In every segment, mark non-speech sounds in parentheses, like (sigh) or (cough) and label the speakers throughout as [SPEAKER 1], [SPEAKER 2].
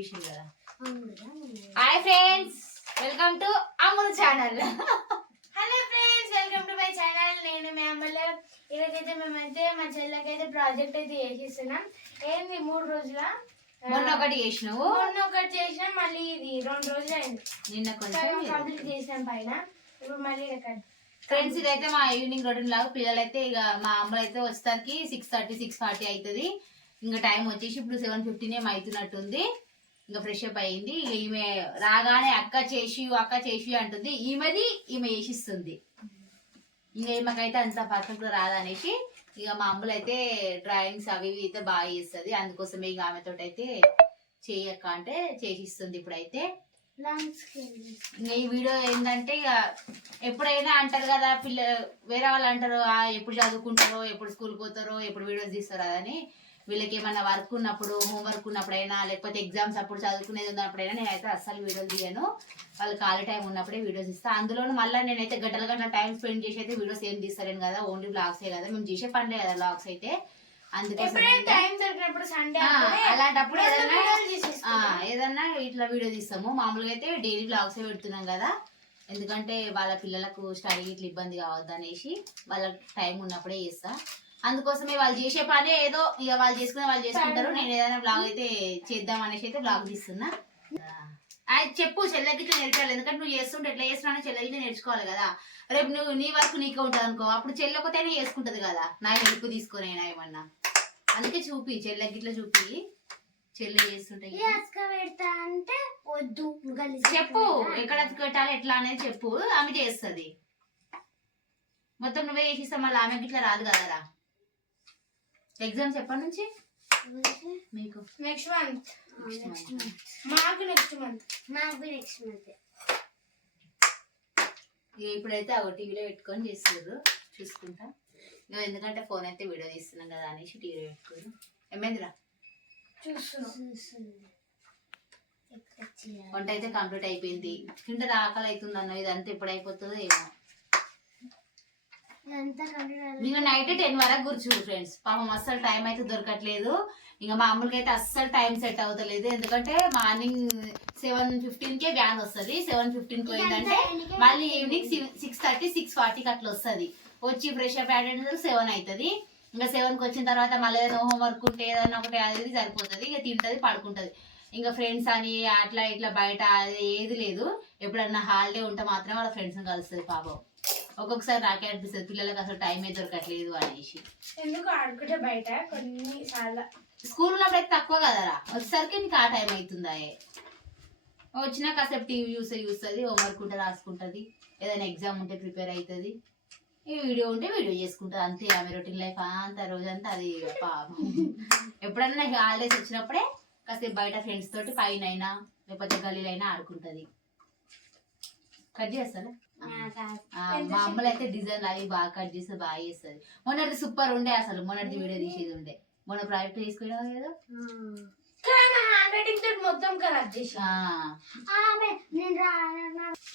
[SPEAKER 1] చేసింది కదా. Hi friends welcome to Ammul channel
[SPEAKER 2] hello friends welcome to my channel నేను మీ అమ్మల ఈరోజైతే మేమైతే మా చెల్లెకైతే ప్రాజెక్ట్ అయితే చేసిస్తున్నాం. ఏంది మూడు రోజుల?
[SPEAKER 1] మొన్న ఒకటి చేసినావు?
[SPEAKER 2] మొన్న ఒకటి చేసినాం మళ్ళీ ఇది రెండు రోజులు అయింది.
[SPEAKER 1] నిన్న కొంచెం
[SPEAKER 2] కంప్లీట్ చేసినాం పైన. ఇప్పుడు మళ్ళీ
[SPEAKER 1] ఫ్రెండ్స్ ఇదైతే మా ఈవినింగ్ రొటీన్ లాగా పిల్లలైతే ఇక మా అమ్మలు అయితే వచ్చేసరికి సిక్స్ థర్టీ సిక్స్ ఫార్టీ అవుతుంది. ఇంకా టైం వచ్చేసి ఇప్పుడు సెవెన్ ఫిఫ్టీన్ ఏం అవుతున్నట్టుంది. ఇంకా ఫ్రెష్ అప్ అయింది. ఈమె రాగానే అక్క చేసి అక్క చేసి అంటుంది. ఈమెది ఈమె చేసిస్తుంది. ఇంకా ఈమెకైతే అంత పర్ఫెక్ట్ రాదనేసి ఇక మా అమ్మలు అయితే డ్రాయింగ్స్ అవి ఇవి అయితే బాగా చేస్తుంది. అందుకోసమే ఇక ఆమెతో అయితే చేయక్క అంటే చేసిస్తుంది ఇప్పుడైతే. ఇంకా ఈ వీడియో ఏంటంటే ఇక ఎప్పుడైనా అంటారు కదా పిల్ల వేరే వాళ్ళు అంటారు ఎప్పుడు చదువుకుంటారో ఎప్పుడు స్కూల్ పోతారో ఎప్పుడు వీడియోస్ తీస్తారో అని. వీళ్ళకి ఏమైనా వర్క్ ఉన్నప్పుడు హోంవర్క్ ఉన్నప్పుడైనా లేకపోతే ఎగ్జామ్స్ అప్పుడు చదువుకునేది ఉన్నప్పుడైనా నేనైతే అస్సలు వీడియోలు తీయను. వాళ్ళు ఖాళీ టైం ఉన్నప్పుడే వీడియోస్ ఇస్తాను అందులోనూ మళ్ళీ నేనైతే గంటల గంటల టైం స్పెండ్ చేసి అయితే వీడియోస్ ఏం తీస్తారేను కదా ఓన్లీ బ్లాగ్సే కదా. మేము చేసే పనులే కదా బ్లాగ్స్ అయితే. అలాంటప్పుడు ఏదన్నా ఇట్లా వీడియో తీస్తాము. మామూలుగా అయితే డైలీ బ్లాగ్స్ పెడుతున్నాం కదా. ఎందుకంటే వాళ్ళ పిల్లలకు స్టడీ ఇట్లా ఇబ్బంది కావద్దు అనేసి వాళ్ళ టైం ఉన్నప్పుడే చేస్తా. అందుకోసమే వాళ్ళు చేసే పనే ఏదో ఇక వాళ్ళు చేసుకునే వాళ్ళు చేసుకుంటారు. నేను ఏదైనా బ్లాగ్ అయితే చేద్దాం అనేసి అయితే బ్లాగ్ తీస్తున్నా. ఆ, చెప్పు చెల్లెకి ఇట్లా నేర్పాలి ఎందుకంటే నువ్వు చేస్తుంటే ఎట్లా చేస్తున్నా చెల్లెకి నేర్చుకోవాలి కదా. రేపు నువ్వు నీ వర్క్ నీకే ఉంటుంది అనుకో. అప్పుడు చెల్లె ఒకతేనే చేసుకుంటది కదా. నా హెల్ప్ తీసుకొని అయినా ఏమన్నా. అందుకే చూపి చెల్లెకి ఇట్లా చూపి. చెల్లె చేస్తుంటే
[SPEAKER 2] పెడతా అంటే వద్దు.
[SPEAKER 1] చెప్పు ఎక్కడ పెట్టాలి ఎట్లా అనేది చెప్పు. ఆమె చేస్తుంది. మొత్తం నువ్వే చేసిస్తా మళ్ళీ ఆమెకి ఇట్లా రాదు కదరా ఎగ్జామ్స్ ఎప్పటి నుంచి? మీకు.
[SPEAKER 2] Next month. మాకు నెక్స్ట్ మంత్
[SPEAKER 3] నాకు నెక్స్ట్ మంత్
[SPEAKER 1] ఇప్పుడైతే ఆ టీవీలో పెట్టుకొని చేస్తారు చూసుకుంటా. ఇక ఎందుకంటే ఫోన్ అయితే వీడియో తీస్తున్నాం కదా అనేసి టీవీలో పెట్టుకోరు ఏమైందిరా?
[SPEAKER 2] చూస్తున్నాం.
[SPEAKER 1] వంట అయితే కంప్లీట్ అయిపోయింది. తింటే ఆకలి అవుతుంది అన్న ఇదంతా ఎప్పుడు అయిపోతుందో ఏమో. ఇంకా నైట్ టెన్ వరకు కూర్చోడు ఫ్రెండ్స్ పాపం అస్సలు టైం అయితే దొరకట్లేదు. ఇంకా మామూలుగా అయితే అస్సలు టైం సెట్ అవుతలేదు. ఎందుకంటే మార్నింగ్ సెవెన్ ఫిఫ్టీన్ కే వ్యాన్ వస్తుంది. సెవెన్ ఫిఫ్టీన్కి పోయిందంటే మళ్ళీ ఈవినింగ్ సిక్స్ థర్టీ సిక్స్ ఫార్టీకి అట్లా వస్తుంది. వచ్చి ఫ్రెష్ అప్ అయ్యేది సెవెన్ అవుతుంది ఇంకా సెవెన్కి వచ్చిన తర్వాత మళ్ళీ ఏదైనా హోంవర్క్ ఉంటే ఏదైనా ఒకటి అది సరిపోతుంది. ఇక తింటది పడుకుంటది. ఇంకా ఫ్రెండ్స్ అని అట్లా ఇట్లా బయట అది ఏది లేదు. ఎప్పుడన్నా హాలిడే ఉంటే మాత్రం వాళ్ళ ఫ్రెండ్స్ని కలుస్తుంది పాపం. ఒక్కొక్కసారి నాకే అనిపిస్తుంది పిల్లలకు అసలు టైం ఏ దొరకట్లేదు అనేసి.
[SPEAKER 2] ఎందుకు ఆడుకుంటే బయట? కొన్ని సార్లు.
[SPEAKER 1] స్కూల్ ఉన్నప్పుడు అయితే తక్కువ కదరా. వచ్చేసరికి నీకు ఆ టైం అవుతుందా వచ్చినా కాసేపు టీవీ చూస్తే చూస్తుంది హోంవర్క్ ఉంటే రాసుకుంటుంది ఏదైనా ఎగ్జామ్ ఉంటే ప్రిపేర్ అవుతుంది ఈ వీడియో ఉంటే వీడియో చేసుకుంటుంది అంతే ఆమె రొటీన్ లైఫ్ అంత రోజంతా అది పాపం. (laughs) ఎప్పుడన్నా హాలిడేస్ వచ్చినప్పుడే కాసేపు బయట ఫ్రెండ్స్ తోటి పైన అయినా లేకపోతే గలీలైనా ఆడుకుంటుంది. కట్ చేస్తారా? మా అమ్మలు అయితే డిజైన్ అవి బాగా కట్ చేస్తే బాగా చేస్తుంది. మొన్నటి సూపర్ ఉండే అసలు మొన్నటి వీడియో తీసేది ఉండే. మొన్న ప్రాజెక్ట్ తీసుకున్నావు కదా?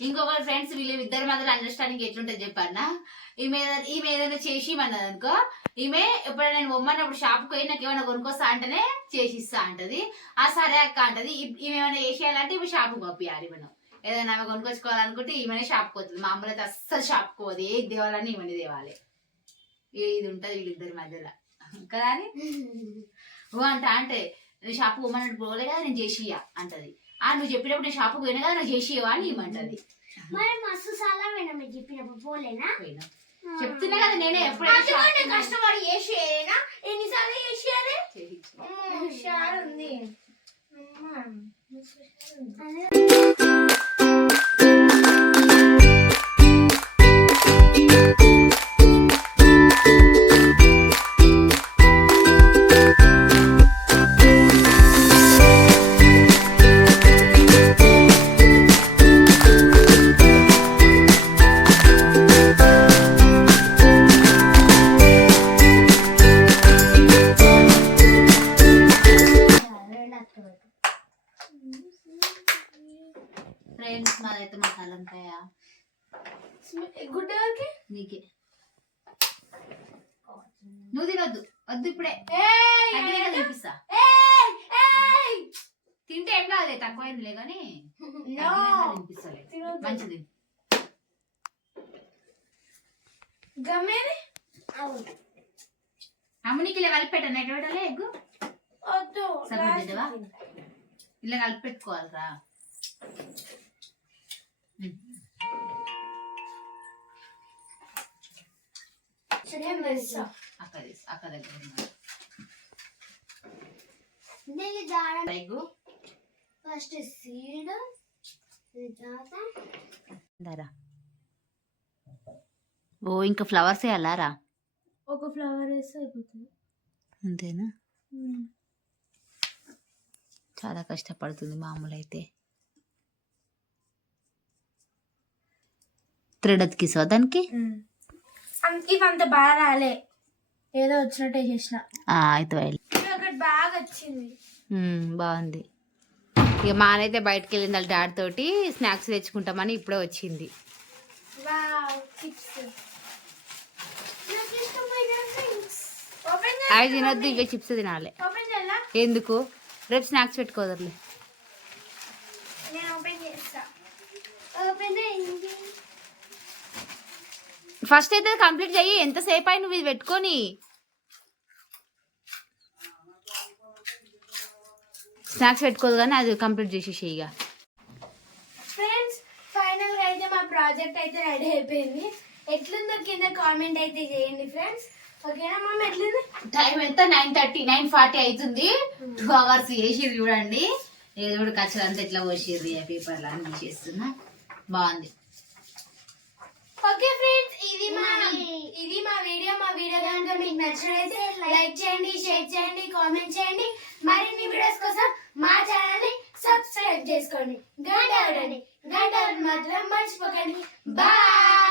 [SPEAKER 1] ఇంకొకరు ఫ్రెండ్స్ వీళ్ళ ఇద్దరి మధ్యలో అండర్స్టాండింగ్ ఎట్లుంటుంది చెప్పన్నా? ఈమె ఏదైనా- ఈమె ఏదైనా చేసి ఇమ్మన్నది అనుకో. ఈమె ఎప్పుడైనా నేను బొమ్మన్నప్పుడు షాప్కి పోయి నాకు ఏమైనా కొనుక్కొస్తా అంటేనే చేసిస్తా అంటది. ఆ సరే అక్క అంటది. ఈమె ఏమైనా చేసేయాలంటే ఈమె షాప్కి పంపించాలి మనం. ఏదైనా ఆమె కొనుక్కొచ్చుకోవాలనుకుంటే ఈమెనే షాప్కి పోతుంది మా అమ్మలైతే అస్సలు షాప్కి పోదు. ఏ దేవాలని ఈమెనే తేవాలి. ఏ ఇది ఉంటుంది వీళ్ళిద్దరి మధ్యలో. కదా అని ఓ అంట అంటే నేను షాప్ పోమన్నట్టు పోలే కదా నేను చేసియా అంటది. ఆ నువ్వు చెప్పినప్పుడు నేను షాప్కి పోయినా కదా నాకు చేసియవా అని ఇమ్మంటది
[SPEAKER 3] మరి మస్తు పోయినా మీరు చెప్పినప్పుడు పోలేనా?
[SPEAKER 1] పోయినా. చెప్తున్నా కదా నేనే
[SPEAKER 2] కష్టపడి చేసి ఏనా ఎన్నిసార్లు హుషారు ఉంది అమ్మా, గుడ్డ?
[SPEAKER 1] నీకే. నువ్వు తినొద్దు. వద్దు ఇప్పుడే. తినిపిస్తా. తింటే ఏం కాదులే తక్కువైందిలే కానీ (laughs)
[SPEAKER 2] No.
[SPEAKER 1] తినిపిస్తలే. మంచిది.
[SPEAKER 2] గమ్మేది?
[SPEAKER 1] అమ్మనికి ఇలా కలిపి పెట్టాను ఎట్లా పెట్టాలి? ఎగ్గు?
[SPEAKER 2] వద్దు.
[SPEAKER 1] ఇలా కలిపి
[SPEAKER 2] నేను వేస్తా.
[SPEAKER 1] అక్క అక్క దగ్గర
[SPEAKER 3] దారం ఫస్ట్ సీడ్
[SPEAKER 1] దారా ఓ ఇంకా ఫ్లవర్స్ వేయాలారా?
[SPEAKER 2] ఒక ఫ్లవర్ వేస్తే అయిపోతుంది
[SPEAKER 1] అంతేనా? చాలా కష్టపడుతుంది మామూలు అయితే థ్రెడ్ అతికిసావా దానికి
[SPEAKER 2] ఇది అంత బాగా రాలే. ఏదో వచ్చినట్టే చేసిన.
[SPEAKER 1] అయితే
[SPEAKER 2] ఒకటి బాగా వచ్చింది.
[SPEAKER 1] బాగుంది. ఇక మానైతే బయటకు వెళ్ళింది వాళ్ళ డాడీ తోటి స్నాక్స్ తెచ్చుకుంటామని ఇప్పుడే వచ్చింది. అవి తినొద్దు ఇవే చిప్స్ తినాలి. ఎందుకు? రేపు స్నాక్స్ పెట్టుకోదర్లే.
[SPEAKER 2] ఓపెన్ చేస్తా.
[SPEAKER 3] ఓపెన్
[SPEAKER 1] ఫస్ట్ అయితే కంప్లీట్ చెయ్యి. ఎంతసేపు అయి నువ్వు ఇది పెట్టుకొని? స్నాక్స్ పెట్టుకోదు కానీ అది కంప్లీట్ చేసేసి ఇక.
[SPEAKER 2] ఫ్రెండ్స్ ఫైనల్గా అయితే మా ప్రాజెక్ట్ అయితే రెడీ అయిపోయింది. ఎట్లుందో కింద కామెంట్ అయితే చేయండి ఫ్రెండ్స్ ఓకేనా మమ్మీ ఎట్లుంది?
[SPEAKER 1] టైం ఎంత? నైన్ థర్టీ నైన్ ఫార్టీ అవుతుంది టూ అవర్స్ వేసి చూడండి. ఏదో కూడా కచ్చలంతా ఎట్లా పోసిర్రు ఆ పేపర్లు అన్ని చేస్తున్నా. బాగుంది.
[SPEAKER 2] ఓకే ఫ్రెండ్స్ ఇది మా ఇది మా వీడియో. మా వీడియో కనుక మీకు నచ్చినట్లయితే లైక్ చేయండి షేర్ చేయండి కామెంట్ చేయండి. మరిన్ని వీడియోస్ కోసం మా ఛానల్ని సబ్స్క్రైబ్ చేసుకోండి. గంట అవడండి గంట మాత్రం మర్చిపోకండి. బాయ్!